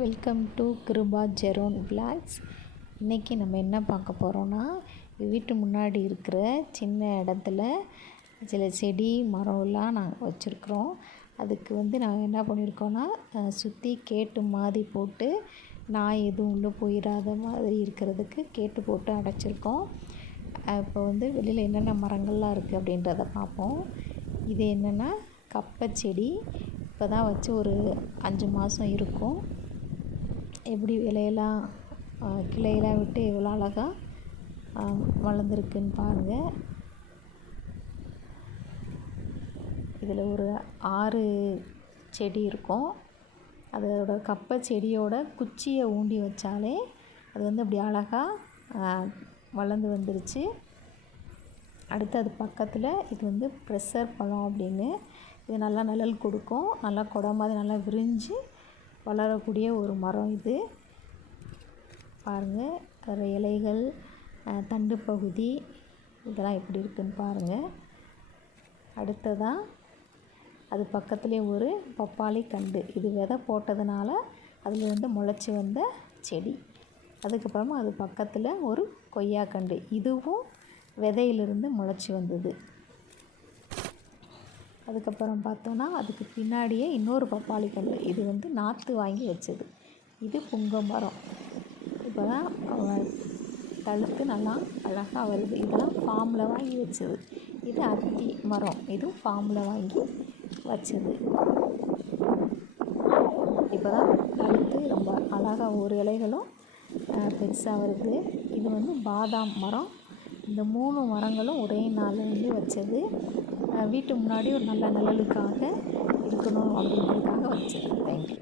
Welcome to Kiruba Jeron vlogs. இன்றைக்கி நம்ம என்ன பார்க்க போகிறோன்னா, வீட்டு முன்னாடி இருக்கிற சின்ன இடத்துல சில செடி மரம்லாம் நாங்கள் வச்சுருக்குறோம். அதுக்கு நாங்கள் என்ன பண்ணியிருக்கோன்னா, சுற்றி கேட்டு மாதிரி போட்டு நாய் எதுவும் உள்ளே போயிடாத மாதிரி இருக்கிறதுக்கு கேட்டு போட்டு அடைச்சிருக்கோம். இப்போ வெளியில் என்னென்ன மரங்கள்லாம் இருக்குது அப்படின்றத பார்ப்போம். இது என்னென்னா கப்பை செடி. இப்போ தான் வச்சு ஒரு 5 மாதம் இருக்கும். எப்படி இலையெல்லாம் கிளையெல்லாம் விட்டு எவ்வளோ அழகாக வளர்ந்துருக்குன்னு பாருங்கள். இதில் ஒரு 6 செடி இருக்கும். அதோட கப்பை செடியோட குச்சியை ஊண்டி வச்சாலே அது அப்படி அழகாக வளர்ந்து வந்துருச்சு. அடுத்து அது பக்கத்தில் இது ப்ரெஷர் பழம் அப்படின்னு, இது நல்லா நிழல் கொடுக்கும். நல்லா கொடை மாதிரி நல்லா விரிஞ்சு வளரக்கூடிய ஒரு மரம் இது. பாருங்கள், அதில் இலைகள், தண்டு பகுதி இதெல்லாம் எப்படி இருக்குதுன்னு பாருங்கள். அடுத்ததாக அது பக்கத்துலேயே ஒரு பப்பாளி கண்டு. இது விதை போட்டதுனால அதில் முளைச்சி வந்த செடி. அதுக்கப்புறமா அது பக்கத்தில் ஒரு கொய்யாக்கண்டு. இதுவும் விதையிலிருந்து முளைச்சி வந்தது. அதுக்கப்புறம் பார்த்தோன்னா அதுக்கு பின்னாடியே இன்னொரு பப்பாளி கன்று. இது நாற்று வாங்கி வச்சது. இது புங்க மரம். இப்போ தான் தழுத்து நல்லா அழகாக வருது. இதெல்லாம் ஃபார்மில் வாங்கி வச்சது. இது அத்தி மரம். இதுவும் ஃபார்மில் வாங்கி வச்சது. இப்போ தான் தழுத்து ரொம்ப அழகாக ஒரு இலைகளும் பெருசாக வருது. இது பாதாம் மரம். இந்த 3 மரங்களும் ஒரே நாளில் வச்சது. வீட்டு முன்னாடி ஒரு நல்ல நிழலுக்காக இருக்கணும் அப்படின்றதுக்காக வச்சது. தேங்க்யூ.